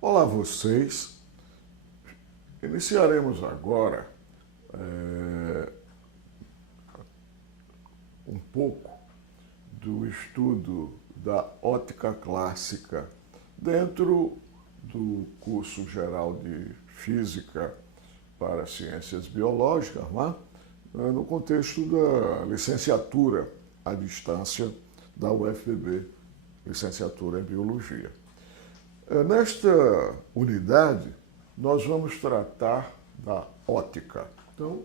Olá vocês, iniciaremos agora um pouco do estudo da ótica clássica dentro do curso geral de Física para Ciências Biológicas, no contexto da licenciatura à distância da UFPB, licenciatura em Biologia. Nesta unidade, nós vamos tratar da ótica. Então,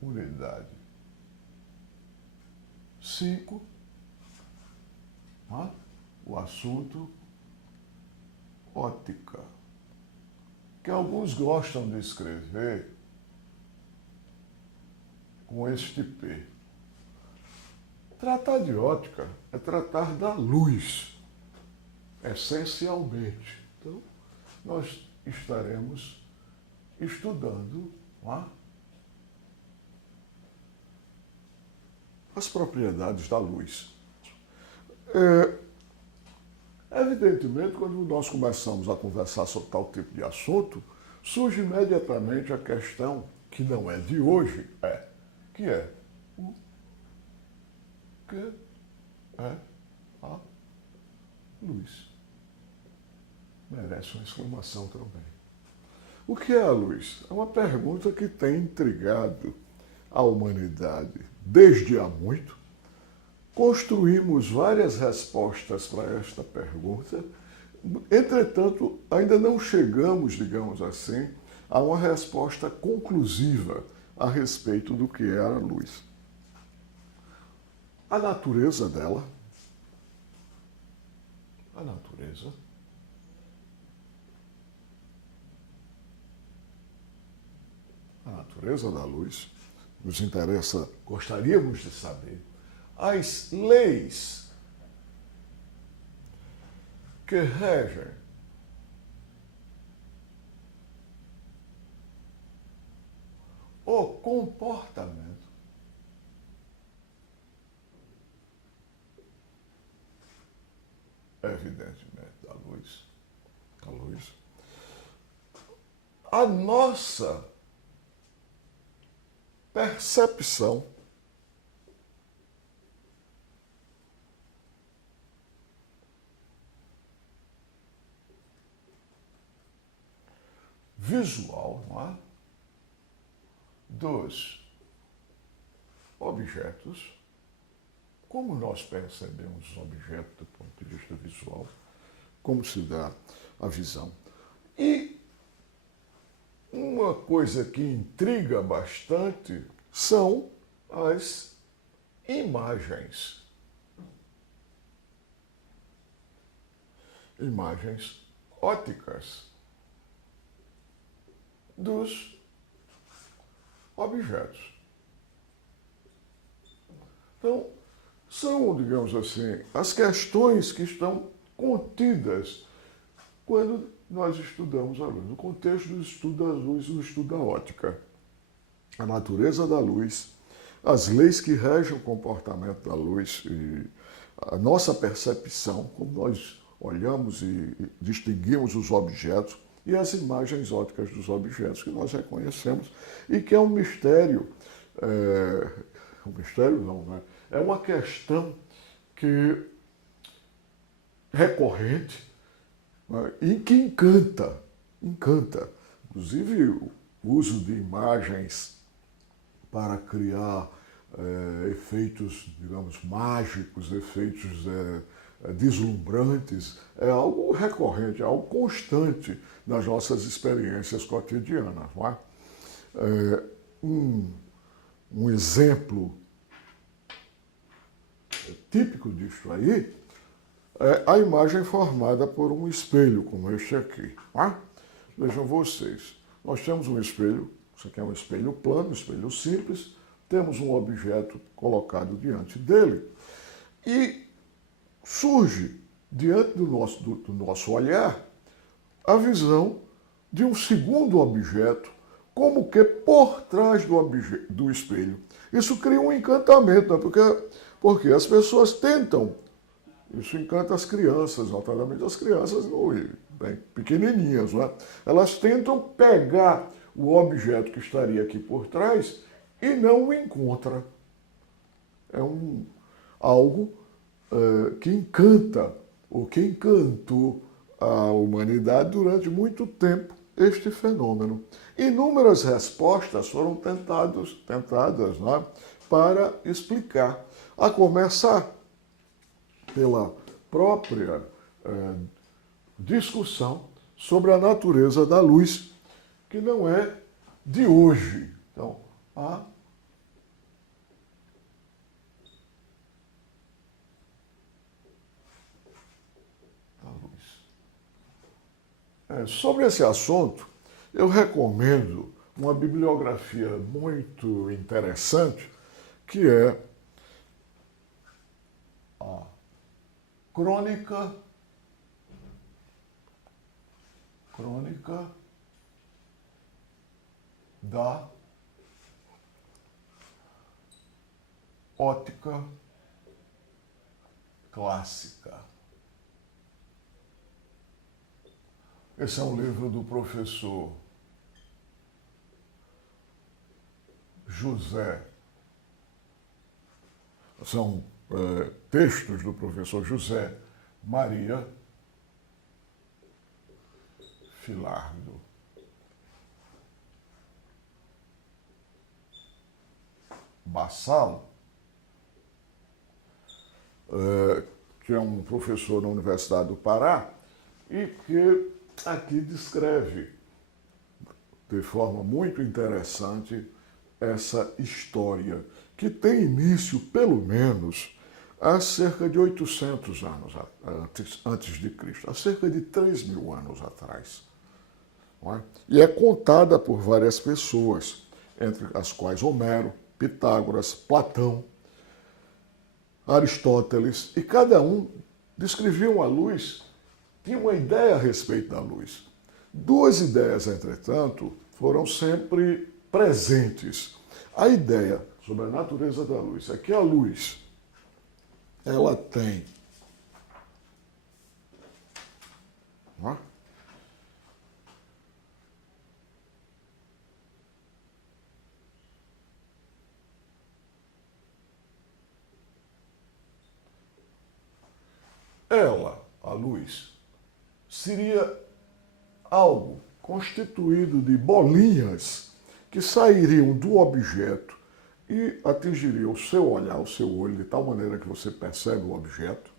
unidade 5, o assunto ótica, que alguns gostam de escrever com este P. Tratar de ótica é tratar da luz, essencialmente. Então, nós estaremos estudando as propriedades da luz. Evidentemente, quando nós começamos a conversar sobre tal tipo de assunto, surge imediatamente a questão, que não é de hoje, que é o que é a luz? Merece uma exclamação também. O que é a luz? É uma pergunta que tem intrigado a humanidade desde há muito. Construímos várias respostas para esta pergunta. Entretanto, ainda não chegamos, digamos assim, a uma resposta conclusiva a respeito do que é a luz. A natureza dela, a natureza da luz, nos interessa, gostaríamos de saber, as leis que regem o comportamento evidentemente da luz, a nossa percepção visual, dos objetos, como nós percebemos os objetos do ponto de vista visual, como se dá a visão. E uma coisa que intriga bastante são as imagens. Imagens ópticas dos objetos. Então, são, digamos assim, as questões que estão contidas quando nós estudamos a luz, no contexto do estudo da luz e do estudo da ótica. A natureza da luz, as leis que regem o comportamento da luz e a nossa percepção, como nós olhamos e distinguimos os objetos e as imagens ópticas dos objetos que nós reconhecemos e que é um mistério, é uma questão que recorrente e que encanta. Inclusive o uso de imagens para criar efeitos, digamos, mágicos, efeitos deslumbrantes, é algo recorrente, é algo constante nas nossas experiências cotidianas. Não é? Um exemplo típico disso aí é a imagem formada por um espelho, como este aqui. Não é? Vejam vocês, nós temos um espelho, isso aqui é um espelho plano, um espelho simples, temos um objeto colocado diante dele e surge diante do nosso olhar a visão de um segundo objeto, como que por trás do espelho. Isso cria um encantamento, né? Porque Porque as pessoas tentam, isso encanta as crianças, notadamente as crianças bem pequenininhas, não é? Elas tentam pegar o objeto que estaria aqui por trás e não o encontra. É algo que encanta, ou que encantou a humanidade durante muito tempo, este fenômeno. Inúmeras respostas foram tentadas, né, para explicar, a começar pela própria discussão sobre a natureza da luz, que não é de hoje. Então, a luz. Sobre esse assunto, eu recomendo uma bibliografia muito interessante, que é a Crônica da Ótica Clássica. Esse é um livro do professor José. São textos do professor José Maria Filardo. Bassalo, que é um professor na Universidade do Pará e que aqui descreve de forma muito interessante essa história, que tem início, pelo menos, há cerca de 800 anos antes de Cristo, há cerca de 3.000 anos atrás. Não é? E é contada por várias pessoas, entre as quais Homero, Pitágoras, Platão, Aristóteles, e cada um descreviam a luz, tinha uma ideia a respeito da luz. Duas ideias, entretanto, foram sempre presentes. A ideia sobre a natureza da luz é que a luz, ela tem, não é? Ela, a luz, seria algo constituído de bolinhas que sairiam do objeto e atingiriam o seu olhar, o seu olho, de tal maneira que você percebe o objeto.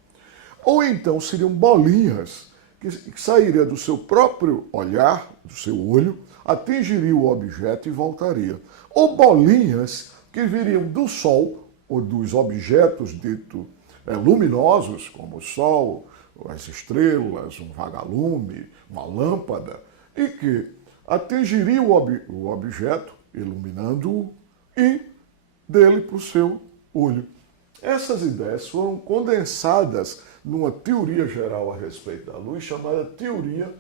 Ou então seriam bolinhas que sairiam do seu próprio olhar, do seu olho, atingiriam o objeto e voltaria. Ou bolinhas que viriam do Sol, ou dos objetos ditos luminosos, como o Sol, as estrelas, um vagalume, uma lâmpada, e que atingiriam o objeto, iluminando-o, e dele para o seu olho. Essas ideias foram condensadas numa teoria geral a respeito da luz, chamada teoria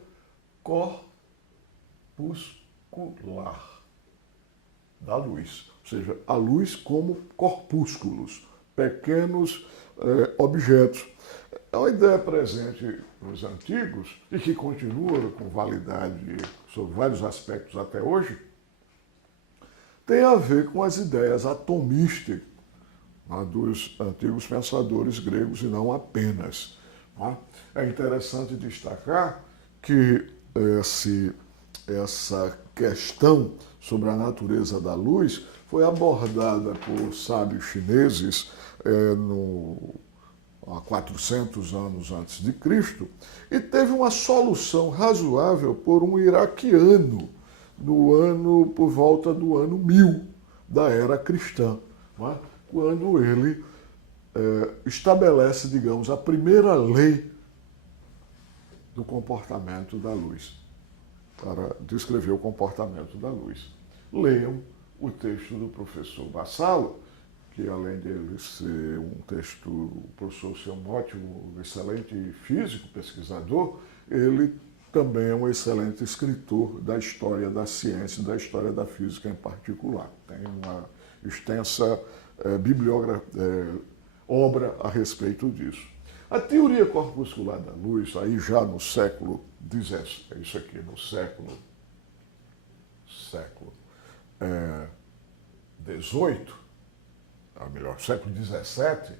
corpuscular da luz. Ou seja, a luz como corpúsculos, pequenos objetos. É uma ideia presente nos antigos e que continua com validade sobre vários aspectos até hoje, tem a ver com as ideias atomistas, né, dos antigos pensadores gregos e não apenas. Né? É interessante destacar que essa questão sobre a natureza da luz foi abordada por sábios chineses há 400 anos antes de Cristo, e teve uma solução razoável por um iraquiano por volta do ano 1000 da era cristã, não é? Quando ele estabelece, digamos, a primeira lei do comportamento da luz, para descrever o comportamento da luz. Leiam o texto do professor Bassalo, que além dele ser um texto, o professor ser um ótimo, excelente físico, pesquisador, ele também é um excelente escritor da história da ciência e da história da física em particular. Tem uma extensa obra a respeito disso. A teoria corpuscular da luz, aí já no século XIX, é isso aqui, no século XVIII, ou melhor, século XVII,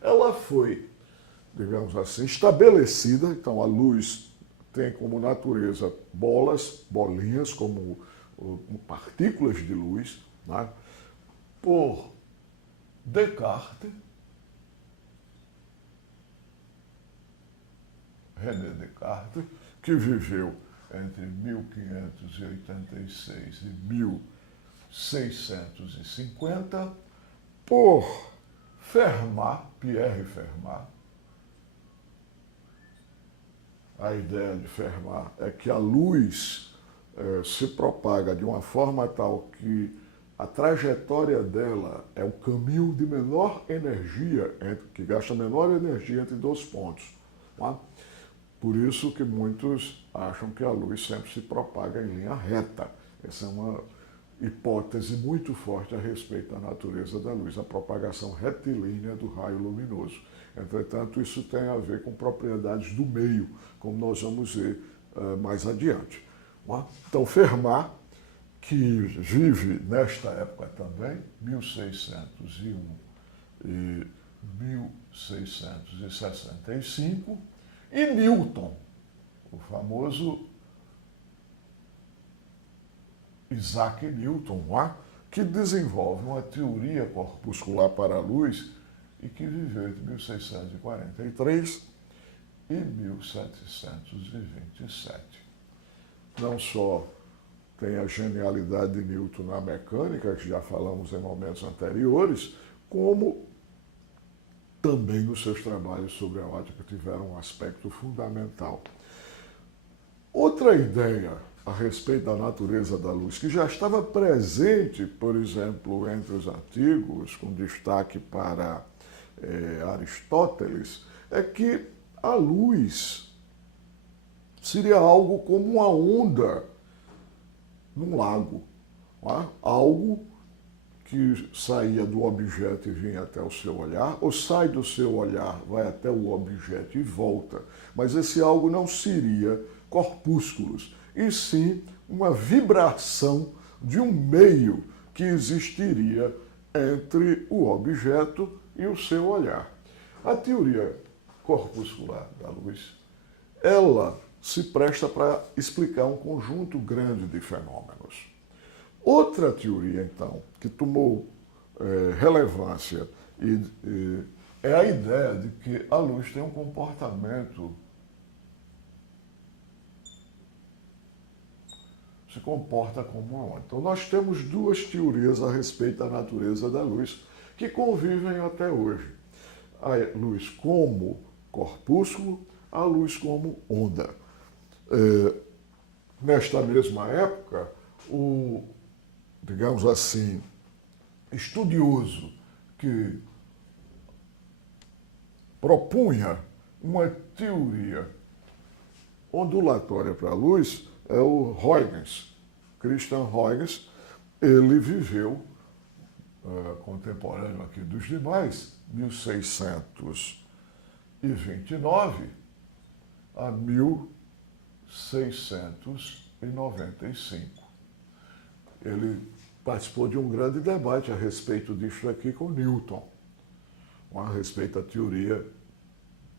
ela foi, digamos assim, estabelecida. Então a luz tem como natureza bolas, bolinhas, como partículas de luz, né? Por Descartes, René Descartes, que viveu entre 1586 e 1650, por Fermat, Pierre Fermat. A ideia de Fermat é que a luz se propaga de uma forma tal que a trajetória dela é o caminho de menor energia, que gasta menor energia entre dois pontos. Tá? Por isso que muitos acham que a luz sempre se propaga em linha reta. Essa é uma hipótese muito forte a respeito da natureza da luz, a propagação retilínea do raio luminoso. Entretanto, isso tem a ver com propriedades do meio, como nós vamos ver mais adiante. Então, Fermat, que vive nesta época também, 1601 e 1665, e Newton, o famoso Isaac Newton, que desenvolve uma teoria corpuscular para a luz e que viveu entre 1643 e 1727. Não só tem a genialidade de Newton na mecânica, que já falamos em momentos anteriores, como também nos seus trabalhos sobre a ótica tiveram um aspecto fundamental. Outra ideia a respeito da natureza da luz, que já estava presente, por exemplo, entre os antigos, com destaque para Aristóteles, é que a luz seria algo como uma onda num lago, algo que saía do objeto e vinha até o seu olhar, ou sai do seu olhar, vai até o objeto e volta. Mas esse algo não seria corpúsculos, e sim uma vibração de um meio que existiria entre o objeto e o seu olhar. A teoria corpuscular da luz, ela se presta para explicar um conjunto grande de fenômenos. Outra teoria, então, que tomou relevância é a ideia de que a luz tem um comportamento, se comporta como uma onda. Então, nós temos duas teorias a respeito da natureza da luz que convivem até hoje. A luz como corpúsculo, a luz como onda. Nesta mesma época, digamos assim, estudioso que propunha uma teoria ondulatória para a luz é o Huygens, Christian Huygens. Ele viveu, contemporâneo aqui dos demais, 1629 a 1695. Ele participou de um grande debate a respeito disso aqui com Newton, a respeito da teoria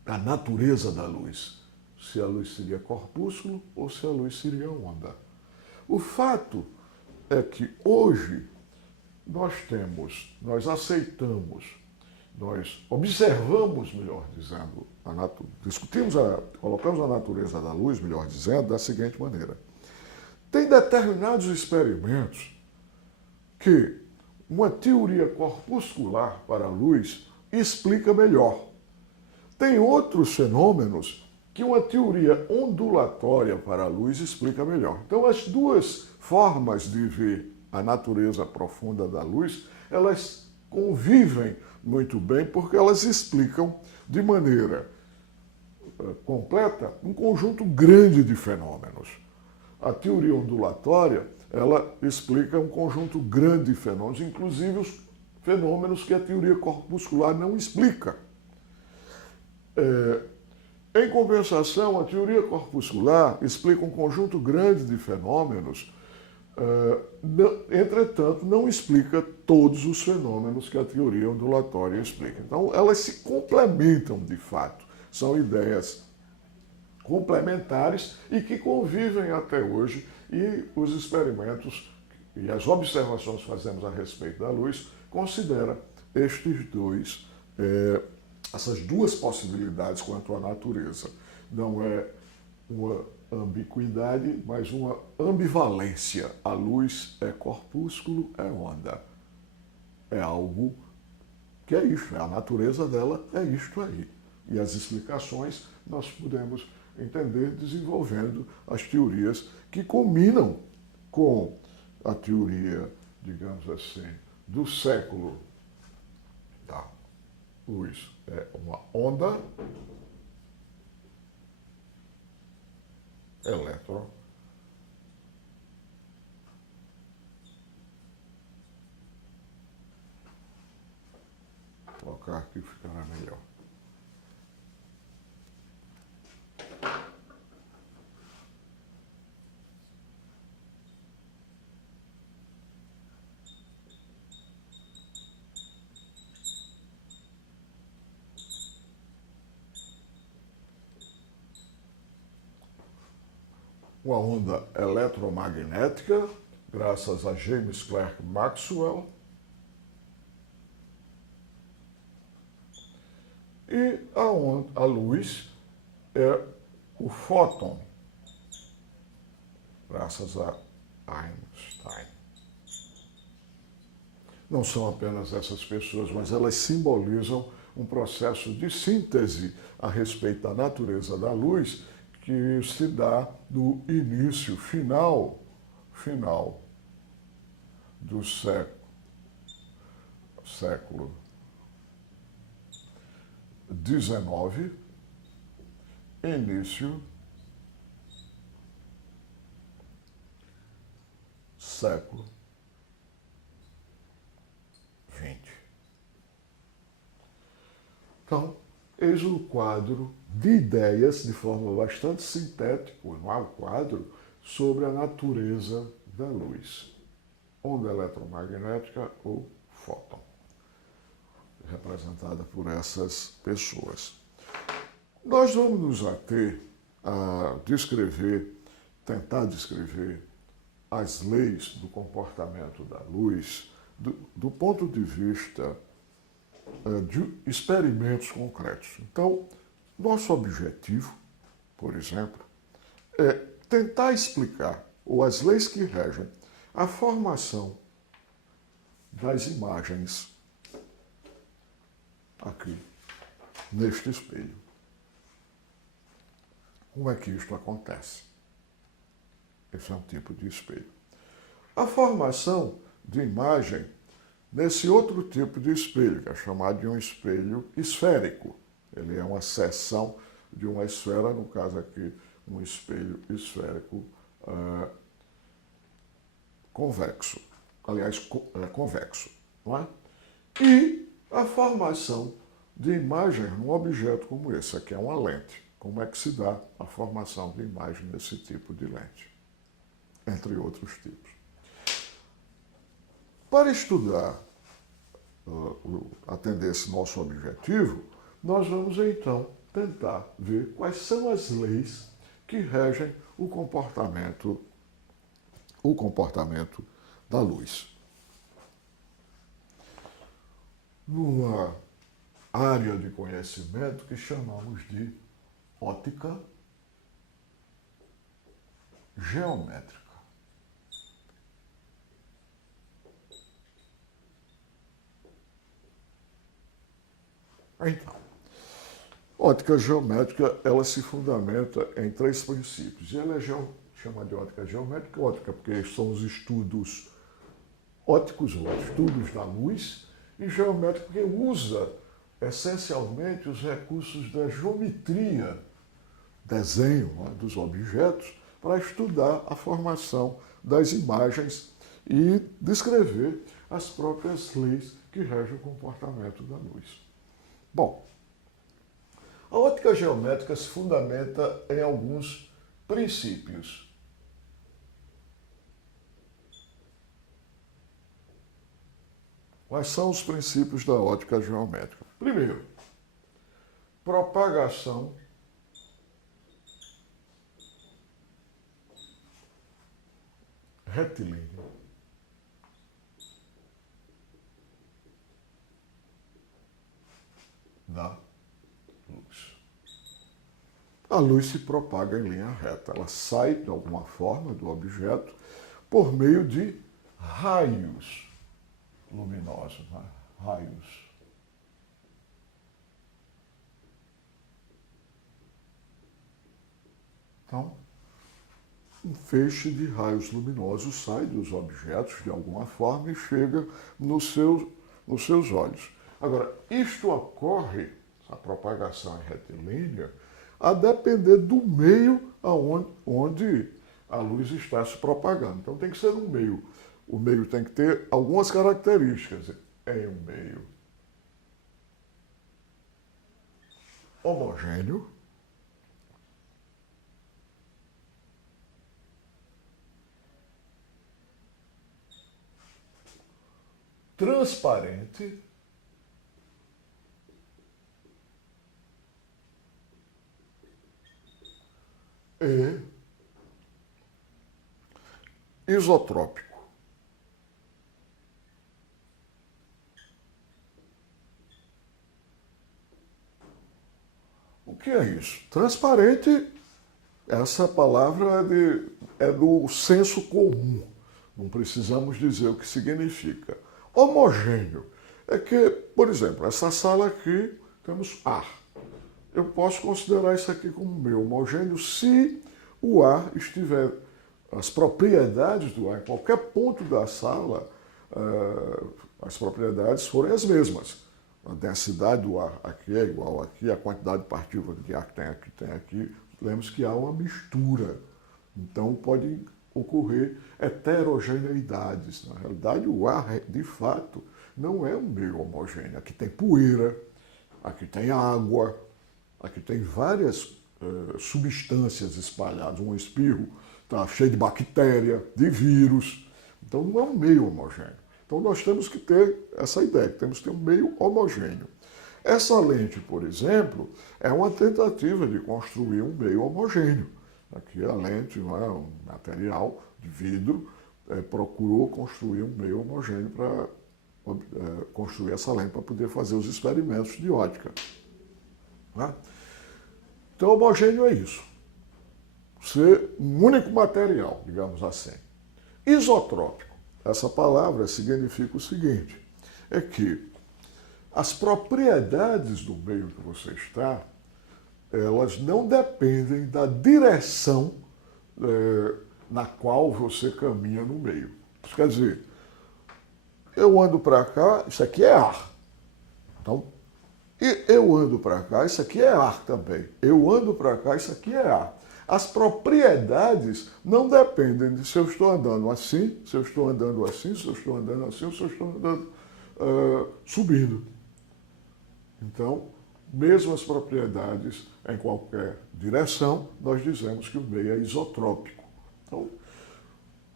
da natureza da luz, se a luz seria corpúsculo ou se a luz seria onda. O fato é que hoje nós aceitamos, nós observamos, melhor dizendo, colocamos a natureza da luz, melhor dizendo, da seguinte maneira. Tem determinados experimentos que uma teoria corpuscular para a luz explica melhor. Tem outros fenômenos que uma teoria ondulatória para a luz explica melhor. Então, as duas formas de ver a natureza profunda da luz, elas convivem muito bem porque elas explicam de maneira completa um conjunto grande de fenômenos. A teoria ondulatória, ela explica um conjunto grande de fenômenos, inclusive os fenômenos que a teoria corpuscular não explica. Em compensação, a teoria corpuscular explica um conjunto grande de fenômenos, entretanto, não explica todos os fenômenos que a teoria ondulatória explica. Então, elas se complementam de fato. São ideias complementares e que convivem até hoje, e os experimentos e as observações que fazemos a respeito da luz consideram essas duas possibilidades quanto à natureza. Não é uma ambiguidade, mas uma ambivalência. A luz é corpúsculo, é onda. É algo que é isto, a natureza dela é isto aí. E as explicações nós podemos entender desenvolvendo as teorias que combinam com a teoria, digamos assim, do século da luz. É uma onda eletromagnética. Vou colocar aqui que ficará melhor. Uma onda eletromagnética, graças a James Clerk Maxwell. E a luz é o fóton, graças a Einstein. Não são apenas essas pessoas, mas elas simbolizam um processo de síntese a respeito da natureza da luz que se dá no início, final do século XIX, início século XX. Então, eis o quadro de ideias, de forma bastante sintética, um quadro sobre a natureza da luz. Onda eletromagnética ou fóton, representada por essas pessoas. Nós vamos nos ater a tentar descrever as leis do comportamento da luz do ponto de vista de experimentos concretos. Então, nosso objetivo, por exemplo, é tentar explicar, ou as leis que regem, a formação das imagens aqui, neste espelho. Como é que isto acontece? Esse é um tipo de espelho. A formação de imagem nesse outro tipo de espelho, que é chamado de um espelho esférico. Ele é uma seção de uma esfera, no caso aqui, um espelho esférico convexo. Aliás, convexo, não é? E a formação de imagem num objeto como esse. Aqui é uma lente. Como é que se dá a formação de imagem nesse tipo de lente? Entre outros tipos. Para estudar, atender esse nosso objetivo, nós vamos então tentar ver quais são as leis que regem o comportamento da luz. Numa área de conhecimento que chamamos de ótica geométrica. Então, ótica geométrica, ela se fundamenta em três princípios. E ela chama de ótica geométrica, ótica porque são os estudos ópticos, ou estudos da luz, e geométrica porque usa essencialmente os recursos da geometria, desenho dos objetos, para estudar a formação das imagens e descrever as próprias leis que rege o comportamento da luz. Bom, a ótica geométrica se fundamenta em alguns princípios. Quais são os princípios da ótica geométrica? Primeiro, propagação retilínea da luz. A luz se propaga em linha reta, ela sai de alguma forma do objeto por meio de raios luminosos, né? Raios. Então, um feixe de raios luminosos sai dos objetos de alguma forma e chega nos seus olhos. Agora, isto ocorre, a propagação é retilínea, a depender do meio onde a luz está se propagando. Então tem que ser um meio. O meio tem que ter algumas características. É um meio homogêneo, transparente, e isotrópico. O que é isso? Transparente, essa palavra é do senso comum. Não precisamos dizer o que significa. Homogêneo é que, por exemplo, essa sala aqui temos ar. Eu posso considerar isso aqui como meu homogêneo se o ar estiver, as propriedades do ar, em qualquer ponto da sala, as propriedades forem as mesmas. A densidade do ar aqui é igual aqui, a quantidade de partículas de ar que tem aqui. Lembre-se que há uma mistura. Então, pode ocorrer heterogeneidades. Na realidade, o ar, de fato, não é um meio homogêneo. Aqui tem poeira, aqui tem água, aqui tem várias substâncias espalhadas. Um espirro está cheio de bactéria, de vírus. Então, não é um meio homogêneo. Então, nós temos que ter essa ideia, que temos que ter um meio homogêneo. Essa lente, por exemplo, é uma tentativa de construir um meio homogêneo. Aqui a lente, não é, um material de vidro, procurou construir um meio homogêneo para construir essa lente para poder fazer os experimentos de ótica. Né? Então, homogêneo é isso. Ser um único material, digamos assim. Isotrópico. Essa palavra significa o seguinte, é que as propriedades do meio que você está, elas não dependem da direção na qual você caminha no meio. Isso quer dizer, eu ando para cá, isso aqui é ar. Então, e eu ando para cá, isso aqui é ar também. Eu ando para cá, isso aqui é ar. As propriedades não dependem de se eu estou andando assim, se eu estou andando assim, se eu estou andando assim, ou se eu estou andando subindo. Então, mesmo as propriedades em qualquer direção, nós dizemos que o meio é isotrópico. Então,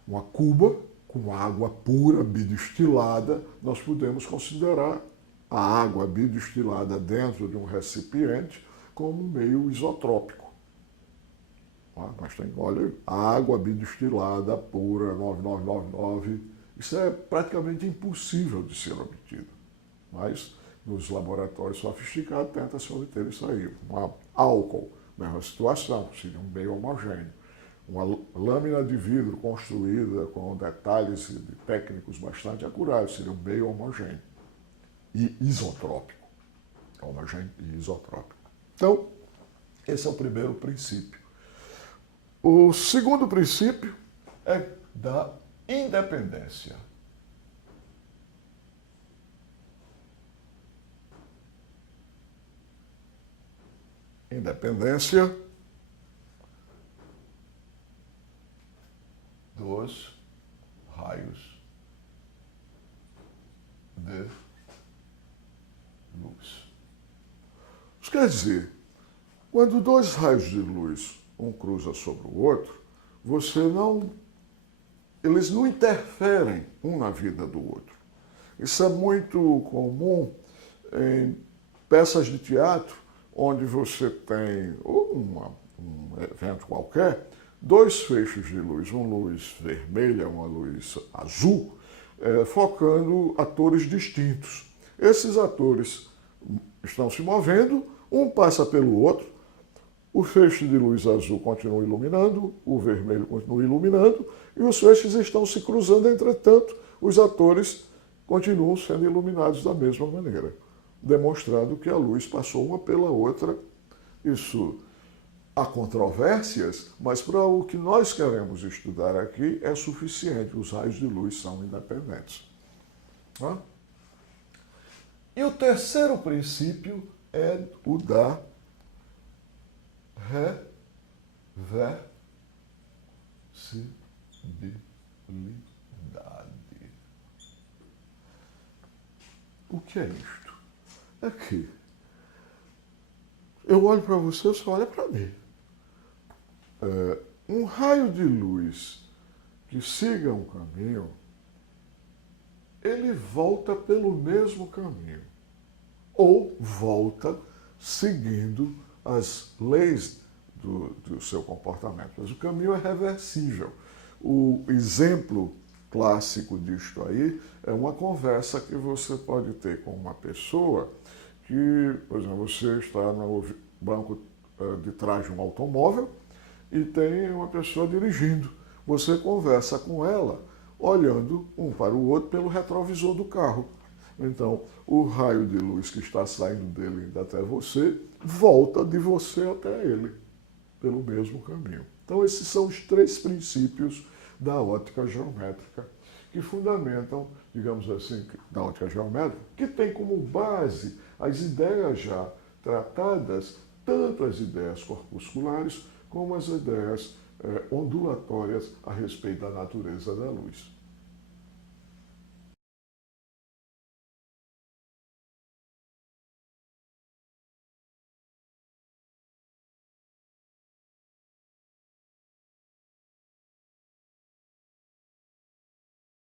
uma cuba com água pura, bidestilada, nós podemos considerar a água bidestilada dentro de um recipiente como um meio isotrópico. Mas tem, olha, a água bidestilada pura, 9999, isso é praticamente impossível de ser obtido. Mas nos laboratórios sofisticados tenta-se obter isso aí. Álcool, mesma situação, seria um meio homogêneo. Uma lâmina de vidro construída com detalhes técnicos bastante acurados, seria um meio homogêneo e isotrópico. Homogêneo e isotrópico. Então, esse é o primeiro princípio. O segundo princípio é da independência. Independência dos raios de Isso quer dizer, quando dois raios de luz, um cruza sobre o outro, eles não interferem um na vida do outro. Isso é muito comum em peças de teatro, onde você tem um evento qualquer, dois feixes de luz, uma luz vermelha, uma luz azul, focando atores distintos. Esses atores estão se movendo, um passa pelo outro, o feixe de luz azul continua iluminando, o vermelho continua iluminando, e os feixes estão se cruzando, entretanto, os atores continuam sendo iluminados da mesma maneira, demonstrando que a luz passou uma pela outra. Isso há controvérsias, mas para o que nós queremos estudar aqui é suficiente, os raios de luz são independentes. E o terceiro princípio é o da reversibilidade. O que é isto? É que eu olho para você, você olha para mim. Um raio de luz que siga um caminho, ele volta pelo mesmo caminho. Ou volta seguindo as leis do seu comportamento. Mas o caminho é reversível. O exemplo clássico disto aí é uma conversa que você pode ter com uma pessoa que, por exemplo, você está no banco de trás de um automóvel e tem uma pessoa dirigindo. Você conversa com ela olhando um para o outro pelo retrovisor do carro. Então, o raio de luz que está saindo dele até você, volta de você até ele, pelo mesmo caminho. Então, esses são os três princípios da ótica geométrica, que fundamentam, digamos assim, da ótica geométrica, que tem como base as ideias já tratadas, tanto as ideias corpusculares, como as ideias ondulatórias a respeito da natureza da luz.